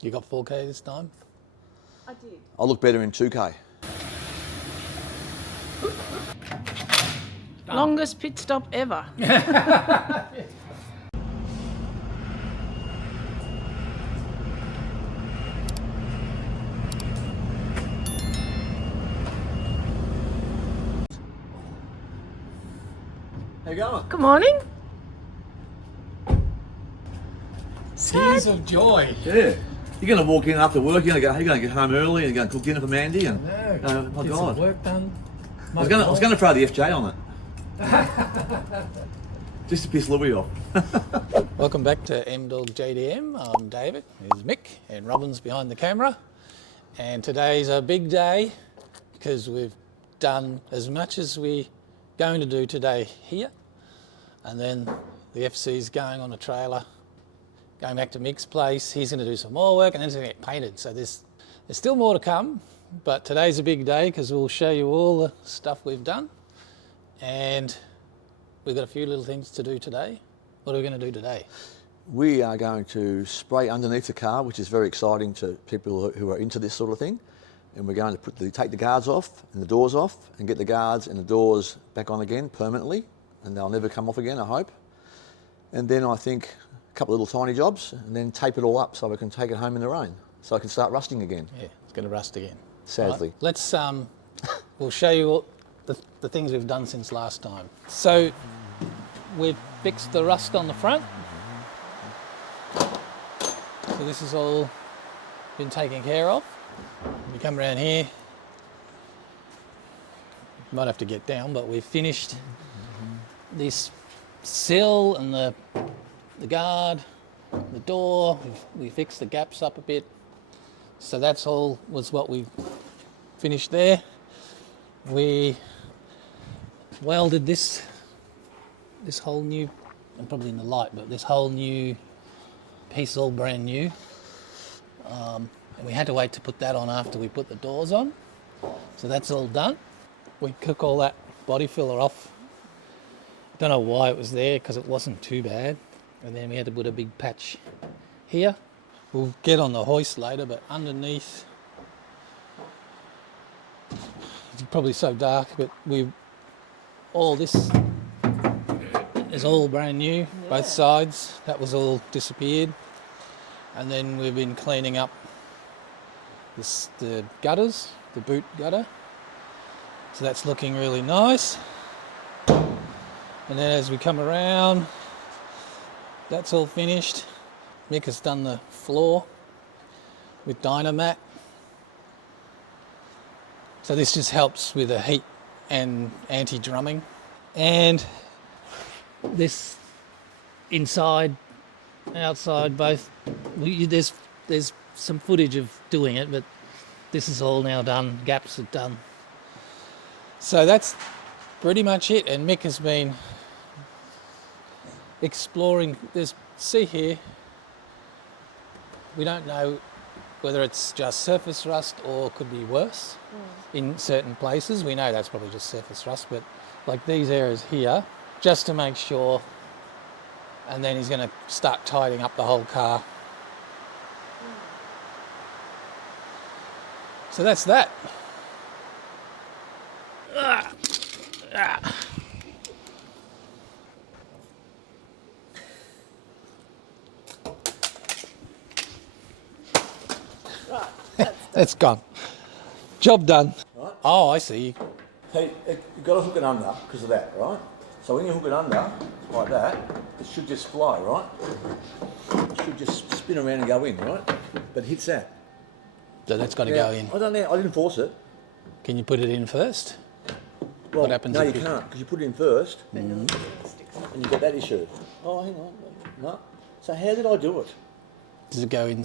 You got 4K this time? I did. I look better in 2K. Longest pit stop ever. How you going? Good morning. Tears of joy. Yeah. You're going to walk in after work, you're going to get home early and you're going to cook dinner for Mandy. And, No, my get God. some work done. I was going to throw the FJ on it. Just to piss Louis off. Welcome back to emdawgjdm. I'm David, here's Mick, and Robin's behind the camera. And today's a big day because we've done as much as we're going to do today here. And then the FC's going on a trailer, going back to Mick's place. He's going to do some more work and then it's going to get painted. So there's still more to come, but today's a big day because we'll show you all the stuff we've done. And we've got a few little things to do today. What are we going to do today? We are going to spray underneath the car, which is very exciting to people who are into this sort of thing. And we're going to take the guards off and the doors off and get the guards and the doors back on again permanently. And they'll never come off again, I hope. And then I think a couple of little tiny jobs and then tape it all up so we can take it home in the rain. So I can start rusting again. Yeah, it's going to rust again. Sadly. Right, let's, we'll show you all the things we've done since last time. So we've fixed the rust on the front. So this has all been taken care of. You come around here, you might have to get down, but we've finished this sill and the guard, the door. We fixed the gaps up a bit. So that's all was what we finished there. We welded this whole new, and probably in the light, but this whole new piece all brand new. And we had to wait to put that on after we put the doors on. So that's all done. We took all that body filler off. Don't know why it was there because it wasn't too bad. And then we had to put a big patch here. We'll get on the hoist later, but underneath, it's probably so dark, but all this is all brand new, both sides. That was all disappeared. And then we've been cleaning up the gutters, the boot gutter. So that's looking really nice. And then as we come around, that's all finished. Mick has done the floor with Dynamat. So this just helps with the heat and anti-drumming. And this inside, outside, both, there's some footage of doing it, but this is all now done, gaps are done. So that's pretty much it. And Mick has been exploring. See here, we don't know whether it's just surface rust or could be worse in certain places. We know that's probably just surface rust, but like these areas here, just to make sure. And then he's going to start tidying up the whole car. So that's that. That's gone. Job done. Right. Oh, I see. Hey, you've got to hook it under because of that, right? So when you hook it under, like that, it should just fly, right? It should just spin around and go in, right? But it hits that. So that's got to go in. I don't know, I didn't force it. Can you put it in first? Well, What happens no, if you can't, because you put it in first, and you get that issue. Oh, hang on. No. So how did I do it? Does it go in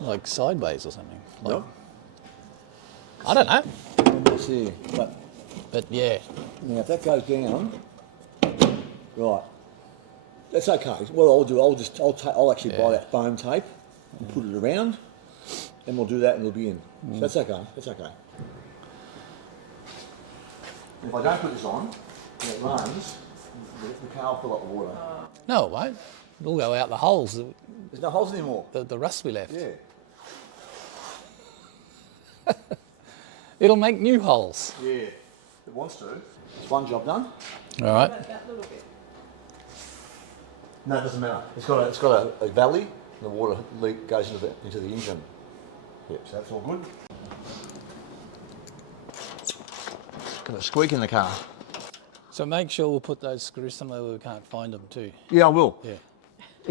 like sideways or something? Like, No. I don't know. Let's see. But yeah. Now, if that goes down, right, that's okay. What I'll do, I'll actually buy that foam tape and put it around, and we'll do that and it'll be in. So that's okay, that's okay. If I don't put this on, and it runs, the car will fill up with water. No, it won't. It'll go out the holes, There's no holes anymore. the rust we left. Yeah. It'll make new holes. Yeah, it wants to. It's one job done. All right. That little bit. No, it doesn't matter. It's got a valley, and the water leak goes into the engine. Yep, so that's all good. Got a squeak in the car. So make sure we'll put those screws somewhere where we can't find them too. Yeah, I will. Yeah.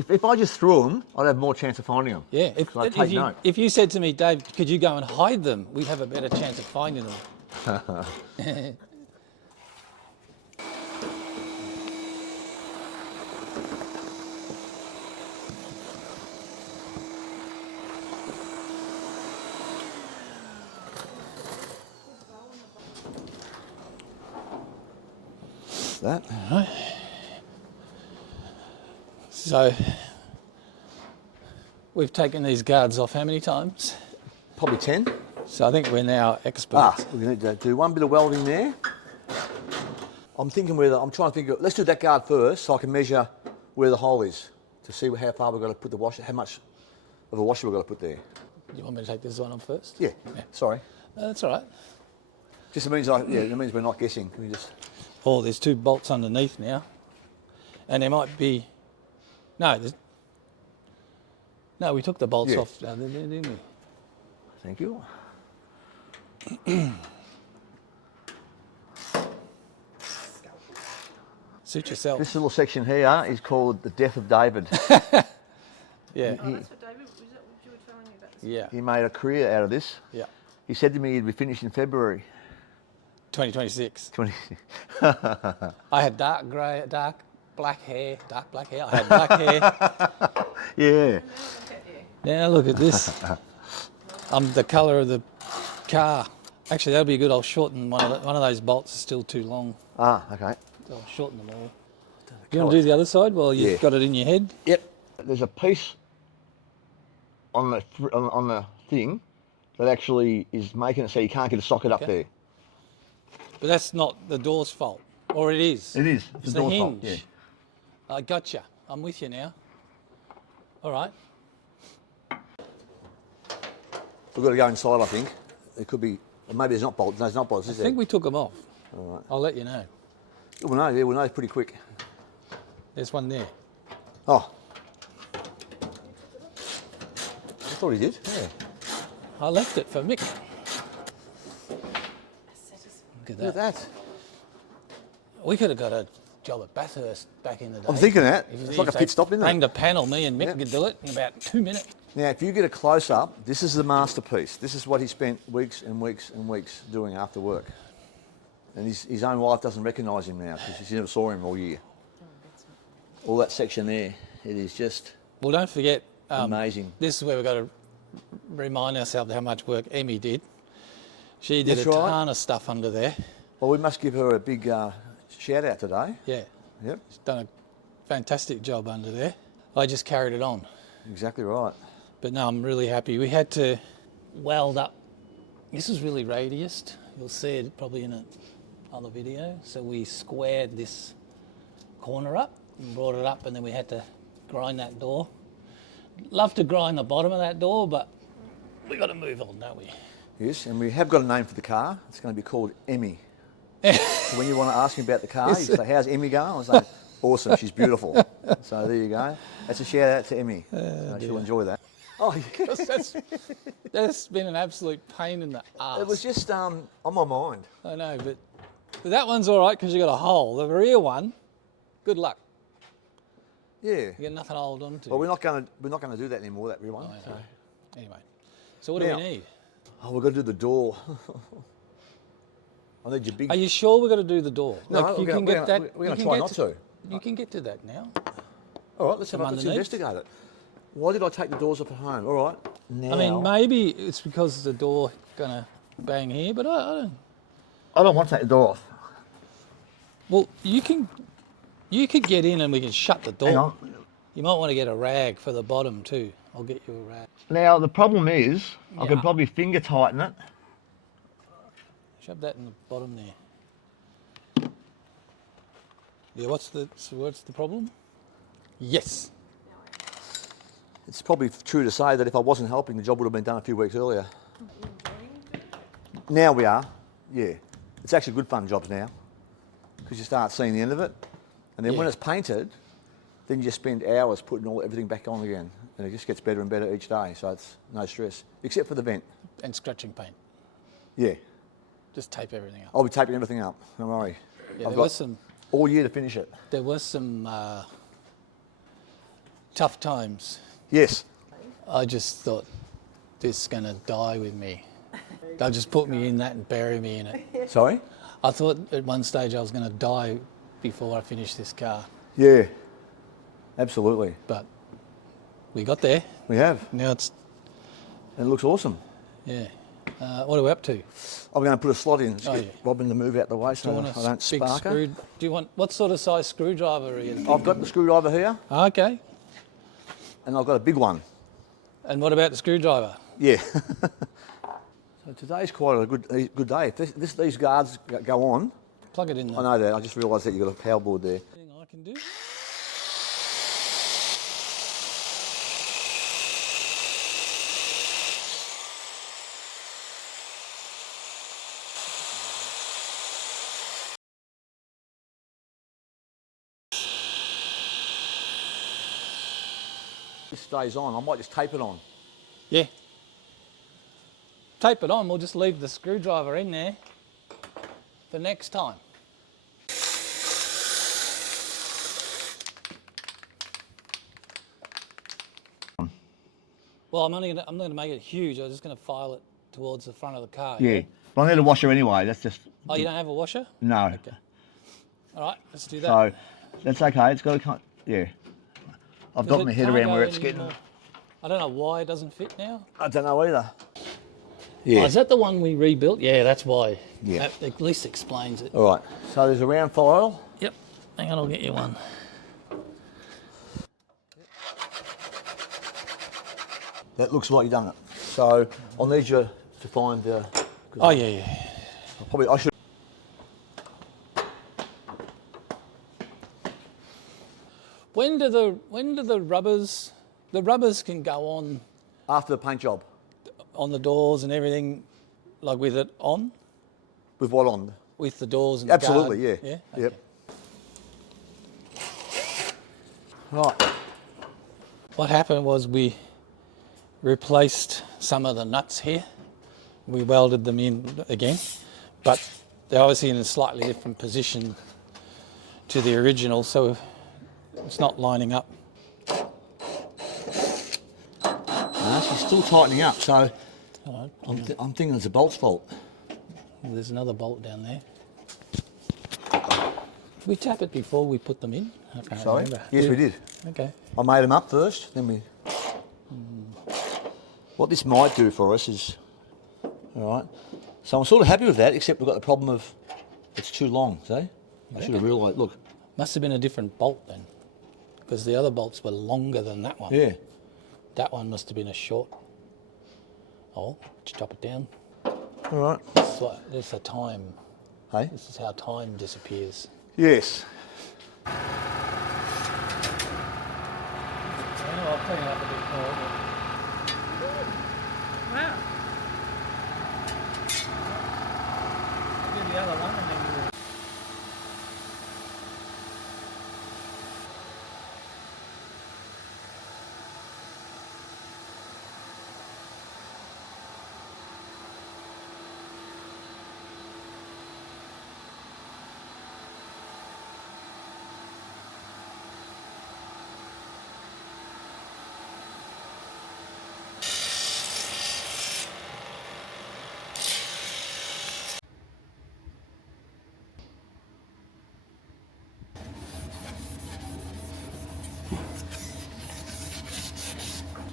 If I just threw them, I'd have more chance of finding them. Yeah. If You said to me, Dave, could you go and hide them? We'd have a better chance of finding them. That. So we've taken these guards off how many times? Probably 10. So I think we're now experts. We need to do one bit of welding there. I'm trying to think, let's do that guard first so I can measure where the hole is to see how far we've got to put the washer, how much of a washer we've got to put there. You want me to take this one on first? Yeah. Sorry. That's all right. Just it means we're not guessing. Can we just... Oh, there's 2 bolts underneath now. And there might be... No, we took the bolts off, didn't we? Thank you. Suit yourself. This little section here is called the Death of David. Yeah. Oh, that's what David, was that what you were telling me about this? Yeah. He made a career out of this. Yeah. He said to me he'd be finished in February. 2026. 20. I had dark black hair. I had black hair. Yeah. Now look at this. I'm the colour of the car. Actually, that'll be good. I'll shorten one of those bolts. Is still too long. Ah, okay. So I'll shorten them all. You want to do the other side while you've got it in your head? Yep. There's a piece on the thing that actually is making it so you can't get a socket up there. But that's not the door's fault. Or it is. It is. It's the door's hinge. fault, yeah. I gotcha. I'm with you now. All right. We've got to go inside, I think. It could be, maybe there's not bolts. No, there's not bolts, is I there? think we took them off. All right. I'll let you know. We'll know pretty quick. There's one there. Oh. I thought he did, yeah. I left it for Mick. Look Look at that. We could have got a job at Bathurst back in the day. I'm thinking that. If It's like a pit stop, isn't Rang it? the panel, me and Mick could do it in about 2 minutes. Now, if you get a close-up, this is the masterpiece. This is what he spent weeks and weeks and weeks doing after work. And his own wife doesn't recognise him now because she never saw him all year. All that section there, it is just Well, don't forget, amazing. this is where we've got to remind ourselves how much work Emmy did. She did That's a right. ton of stuff under there. Well, we must give her a big shout out today. Yeah, Yep, she's done a fantastic job under there. I just carried it on. exactly right. But no, I'm really happy. We had to weld up. This is really radiused. You'll see it probably in another video. So we squared this corner up and brought it up, and then we had to grind that door. Love to grind the bottom of that door, but we got to move on, don't we? Yes, and we have got a name for the car. It's going to be called Emmy. So when you want to ask him about the car, you say, "How's Emmy going?" I'll say, "Awesome, she's beautiful." So there you go. That's a shout out to Emmy. So she'll enjoy that. Oh, yes. That's been an absolute pain in the arse. It was just on my mind. I know, but that one's all right because you got a hole. The rear one, good luck. Yeah. You got nothing to hold on to. Well, we're not going to do that anymore. That rear one. I know. Anyway, so what do Now- we need? Oh, we're going to do the door. I need your big. Are you sure we're going to do the door? No, you we're can gonna- get that. we're gonna you try can not get to. You can get to that now. All right, let's From let's underneath? investigate it. Why did I take the doors off at home? All right. Now, I mean, maybe it's because the door gonna bang here, but I don't. I don't want to take the door off. Well, you could get in and we can shut the door. Hang on. You might want to get a rag for the bottom too. I'll get you a rag. Now the problem is, I can Yeah. probably finger tighten it. Shove that in the bottom there. Yeah, what's the problem? Yes. It's probably true to say that if I wasn't helping, the job would have been done a few weeks earlier. Now we are, yeah. It's actually good fun jobs now because you start seeing the end of it. And then when it's painted, then you just spend hours putting everything back on again. And it just gets better and better each day, so it's no stress, except for the vent. And scratching paint. Yeah. Just tape everything up. I'll be taping everything up, don't worry. Yeah, I've got all year to finish it. There was some tough times. Yes. I just thought, this is going to die with me. They'll just put me in that and bury me in it. Sorry? I thought at one stage I was going to die before I finished this car. Yeah, absolutely. But we got there. We have. Now it's... And it looks awesome. Yeah. What are we up to? I'm going to put a slot in. Just Oh, get yeah. Robin to move out the way so I don't spark her. Do you want... What sort of size screwdriver are you? I've got the screwdriver here, Okay. and I've got a big one. And what about the screwdriver? Yeah. So today's quite a good day. If these guards go on, Plug it in there. I know that. I just realised that you've got a power board there. Anything I can do? This stays on. I might just tape it on. Yeah. Tape it on. We'll just leave the screwdriver in there for next time. Well, I'm not going to make it huge. I'm just going to file it towards the front of the car. Yeah. But I need a washer anyway. That's just... Oh, you don't have a washer? No. Okay. All right, let's do that. So that's okay. It's got to come... Yeah. I've got my head Can't around go where it's anymore. getting... I don't know why it doesn't fit now. I don't know either. Oh, Yeah. is that the one we rebuilt? Yeah, that's why. Yeah. That at least explains it. All right. So there's a round file. Yep. Hang on, I'll get you one. That looks like you've done it. So I'll need you to find... Oh, yeah. I should... When do the rubbers... The rubbers can go on After the paint job. the doors and everything, like with it on? With what on? With the doors and Absolutely, the guard? yeah. Yeah? Yep. Right. What happened was we replaced some of the nuts here. We welded them in again, but they're obviously in a slightly different position to the original, so it's not lining up. No, she's still tightening up, so I'm thinking it's a bolt's fault. There's another bolt down there. Did we tap it before we put them in? I can't Sorry? remember. Yes, we did. Okay. I made them up first, then we... What this might do for us is... All right. So I'm sort of happy with that, except we've got the problem of it's too long, see? I should have realised, look. Must have been a different bolt then, because the other bolts were longer than that one. Yeah. That one must have been a short. Oh, let's drop it down. All right. This is the time. Hey? This is how time disappears. Yes. I'll clean it up a bit more. Wow. I'll do the other one and then we'll...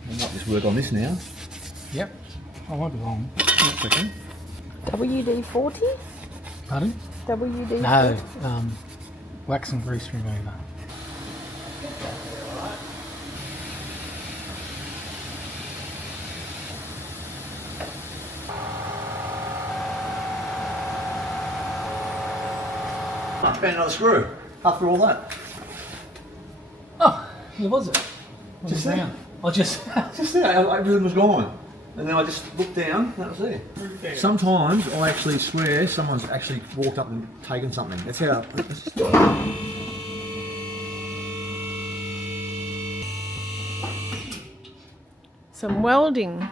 I might just work on this now. Yep. I won't be long. One second. WD-40? Pardon? WD-40? No, wax and grease remover. Found another screw after all that. Oh, who was it? Just there. Oh, just... Just there, everything was gone. And then I just looked down, that was there. Sometimes I actually swear someone's actually walked up and taken something. That's how... Some welding.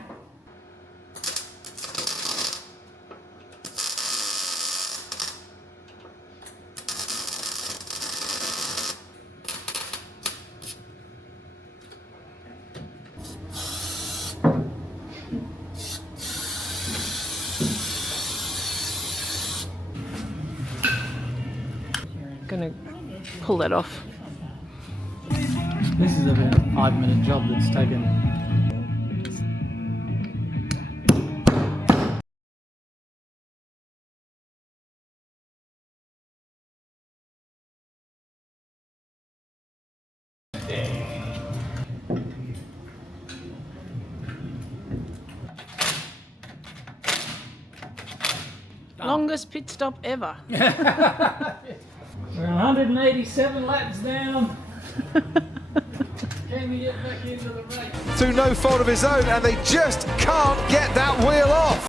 Gonna pull that off. This is about a 5-minute job that's taken. Longest pit stop ever. We're 187 laps down. Can we get back into the race? Through no fault of his own, and they just can't get that wheel off.